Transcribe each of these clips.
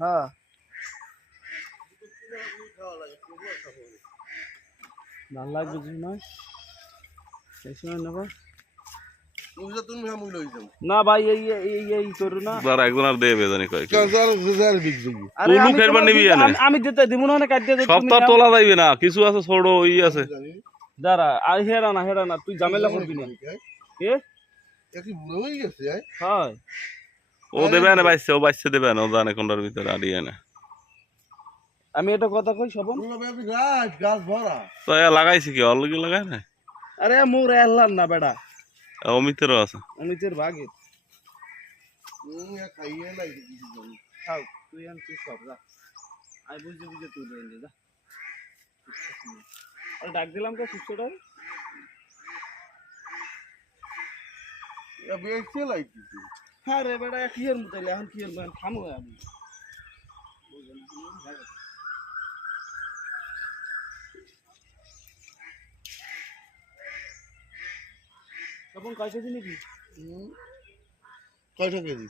হ্যাঁ ভাল লাগবে না সেই সময় নেব না ভাই এই এই এই করু না আর একজন আর দেবে জানি কয় আমি দিতে দিব না কাটতে সপ্তাহ তোলা যাইবে না কিছু আছে ছোট ওই আছে দাঁড়া আর হেরা না তুই ঝামেলা করবি না কে হয় ও দেবে না বাইছে ও বাইছে দেবে না ও জানে কোনটার ভিতরে আড়িয়ে না আমি এটা কথা কই সবন গাছ ভরা তো লাগাইছি কি অলরেডি লাগায় না আরে মোর এলাম না বেটা অমিতেরও আছে অমিতের ভাগে খাইয়ে নাই খাও তুই আনছিস সব যা আই বুঝে তুই লইলে যা আর ডাক দিলাম কে সুস্থটা এ বেশি লাইছি হ্যাঁ রে বেটা কি এর মত এখন কি এর মান থামো আমি তখন কয় কেজি নিবি কয়টা কেজি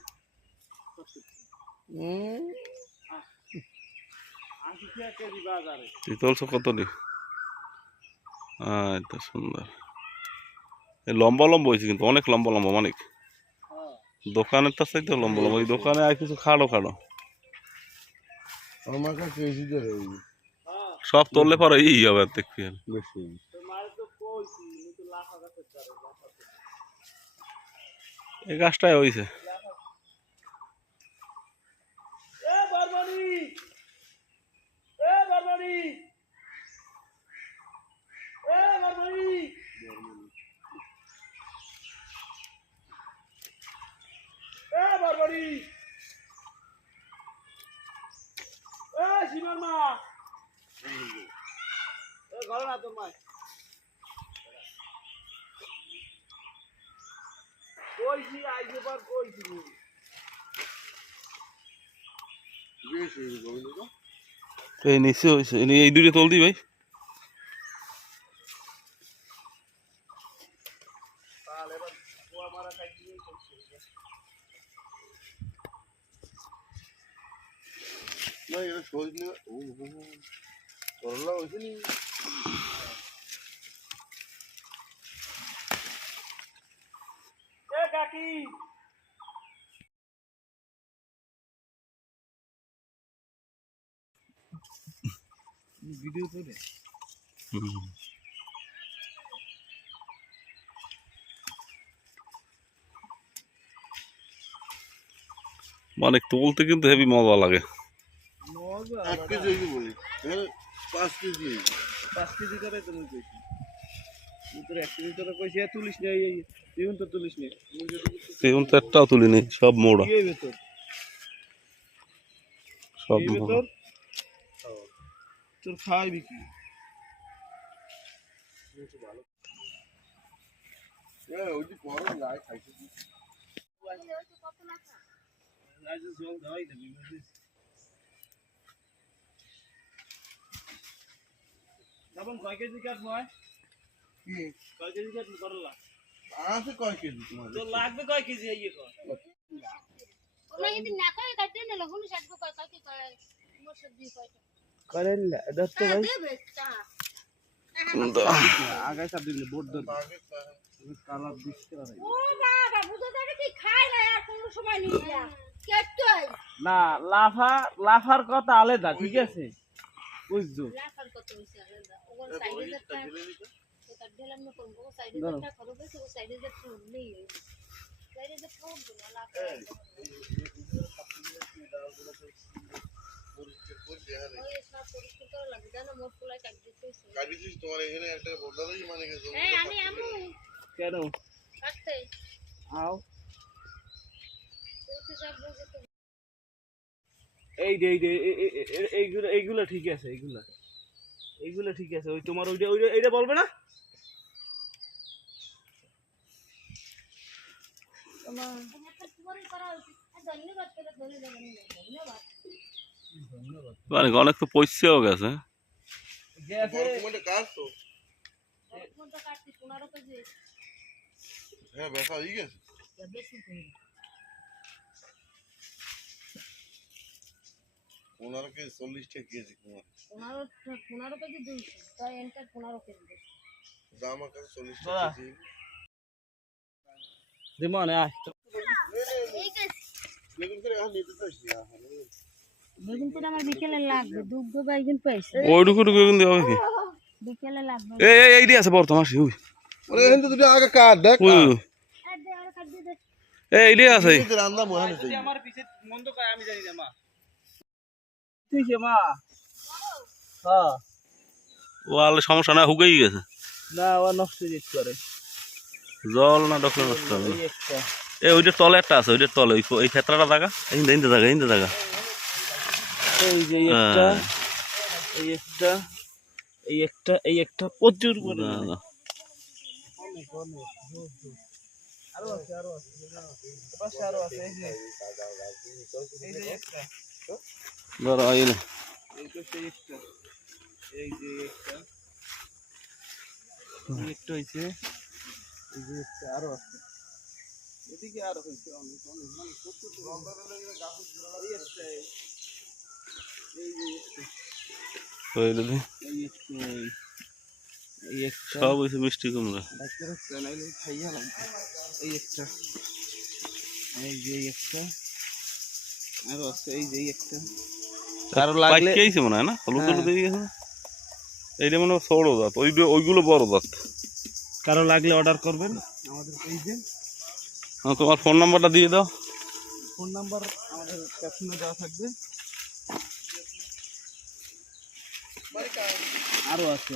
তুই তুলছো কত নি এটা সুন্দর লম্বা লম্বা হয়েছে কিন্তু অনেক লম্বা লম্বা অনেক দোকানের তার চাইতে লম্বা লম্বা ওই দোকানে আর কিছু খাড়ো আমার কাছে কেজি ধরে সব তুললে পরে ই হবে দেখবি বেশি এই গাছটাই হয়েছে সীমার মা ঘরে না তোর মায় কইছি আইজে বার কইছি বেশি গোবিন্দ এই নিচে হয়েছে এই দুটো তোল দি ভাই তাহলে এবার পোয়া মারা খাইছি না এটা সহজ না ও করলা হইছে নি এ কাকি ভিডিও করে অনেক তুলতে কিন্তু হেভি মজা লাগে 1 কেজি বলি 5 কেজি 5 কেজি করে তুমি কইছি তোর 1 কেজি তোর কইছি তুলিস না এই তুই তো তুলিস না তেমন তো একটাও তুলিনি সব মোড়া এই ভেতর সব এই ভেতর তোর খাইবি কি ভালো এ ওই পড়ো লাই খাইছিস কত লাগা আজ জল দাই দেবি তখন কয় কেজি কাট হয় কি কয় কেজি কাট করলা আছে কয় কেজি তোমার তো লাগবে কয় কেজি এই কর ওনা যদি না কয় কাটতে না লগুন সাজবো কয় কি কয় মোর সবজি কয় করেন দত্ত ভাই দেবে তা আগে সব দিলে বোট দর কালার দিছ করে ও বাবা বুঝো দেখে কি খায় না আর কোন সময় নিয়ে যা কেটই না লাফার কথা আলাদা ঠিক আছে বুঝছো লাফার কথা হইছে আলাদা ওর সাইডে যেটা সেটা ঢেলাম না করব সাইডে যেটা করবে সে সাইডে যেটা নেই সাইডে যেটা করব না লাফা তোমার এখানে একটা বদলা দেই মানে আমি আমু কেন কাটতে আও এই এইগুলা ঠিক আছে এইগুলা ঠিক আছে ওই তোমার ওইটা এইটা বলবে না মানে অনেক তো পয়সাও গেছে হ্যাঁ বেসা হয়ে গেছে 15 কেজি 40 টাকা কেজি 15 কেজি 200 তাই এনটা 15 কেজি দাম আমার কাছে 40 টাকা কেজি রিমন আয় বেগুন করে এখন নিতে চাইছি বেগুন তো আমার বিকেলে লাগবে দুগ্ধ বাইগুন পাইছে ওইটুকু বেগুন দেওয়া হয়েছে বিকেলে লাগবে এই দিয়ে আছে বর্তমান আসি ওই ওরে এখন তো দুটো আগে কাট দেখ ওই আর দে আর কাট দে এই দিয়ে আছে রান্না মোহানে যদি আমার পিছে মন্দ করে আমি জানি না মা তুই যে মা হ্যাঁ ওয়াল সমস্যা না হুকেই গেছে না ও নষ্ট জিত করে জল না ডক্টর নষ্ট হবে এই একটা এই ওইটার তলে একটা আছে ওইটার তলে ওই ক্ষেত্রটা জায়গা ইন্দা জায়গা এই যে একটা এই একটা এই একটা এই একটা প্রচুর পরিমাণে আরো আছে পাশে আরো আছে এই যে একটা ধরো এই নে। এই তো সেই একটা এই যে একটা এই একটা হইছে এই যে একটা আরো আছে এদিকে আরো হইছে অনেক মানে প্রচুর এই একটা এই যে একটা ওইটা দিয়ে এই একটা এই একটা সব হয়েছে মিষ্টি কুমড়া ডাক্তার চালাইলে খাইয়া লাগবে এই একটা এই যে একটা আরো আছে এই যে একটা কারো লাগলে পাইকেইছে মনে হয় না হলুদ হলুদ দিয়ে গেছে এইটা মনে হয় ছোট জাত ওইগুলো বড় জাত কারো লাগলে অর্ডার করবেন আমাদের পেজে তোমার ফোন নাম্বারটা দিয়ে দাও ফোন নাম্বার আমাদের ক্যাপশনে দেওয়া থাকবে আরো আছে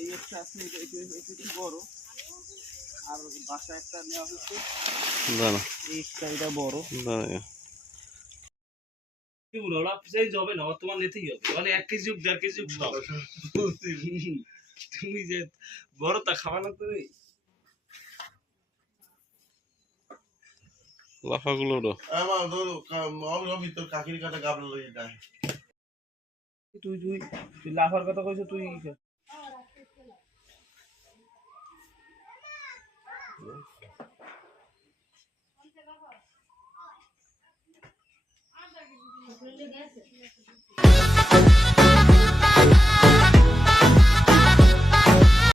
এই একটা আছে এটা একটু বড় আর বাসা একটা নেওয়া হচ্ছে জানো এই একটা এটা বড় জানো ওরা পিছাই যাবে না তোমার নিতেই হবে মানে 1 কেজি 1.5 কেজি সব তুমি যে বড় তা খাওয়া না তুমি লাফাগুলো আমার ধরো আমি তোর কাকির কাটা গাবলা লই যায় তুই লাফার কথা কইছ তুই